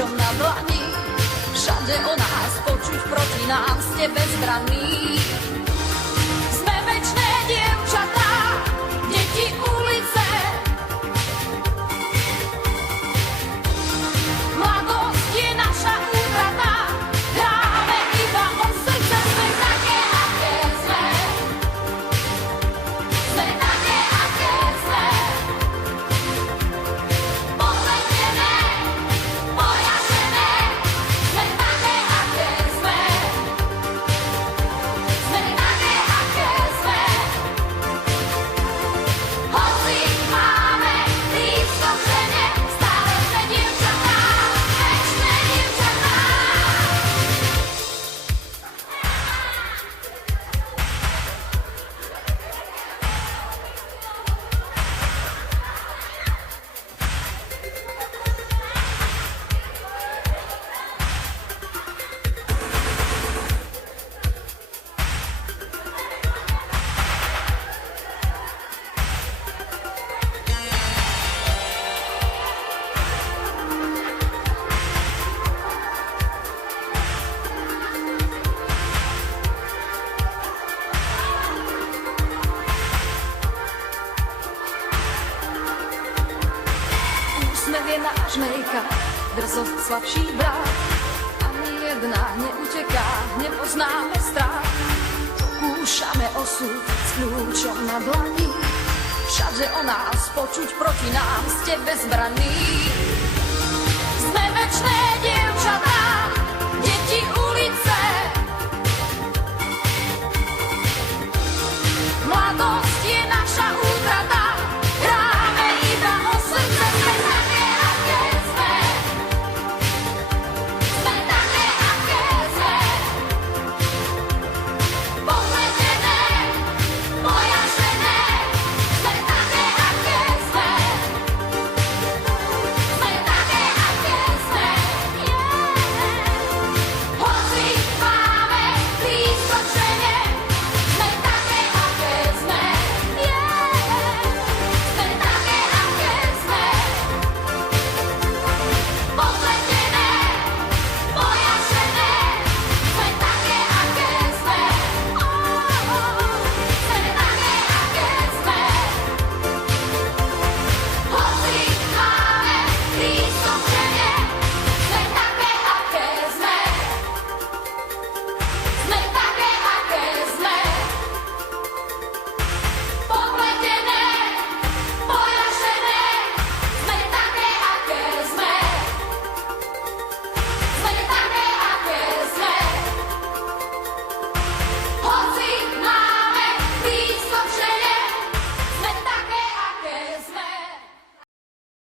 kľúčom na dlani. Všade o nás počuť, proti nám ste bezbranní. Sme večné dievčatá, deti ulice. Mladosť je naša útrata, hráme iba o srdce. Sme také, aké sme. Sme také, aké sme. Pozletené, poražené. Sme také, aké sme. Sme také, aké sme. Hoci máme blízko k žene, stále sme dievčatá, večné dievčatá. Úsmev je náš make-up, drzosť slabší brat. Ani jedna neuteká, nepoznáme strach. Kúšame osud s kľúčom na dlani. Všade o nás počuť, proti nám ste bezbranní.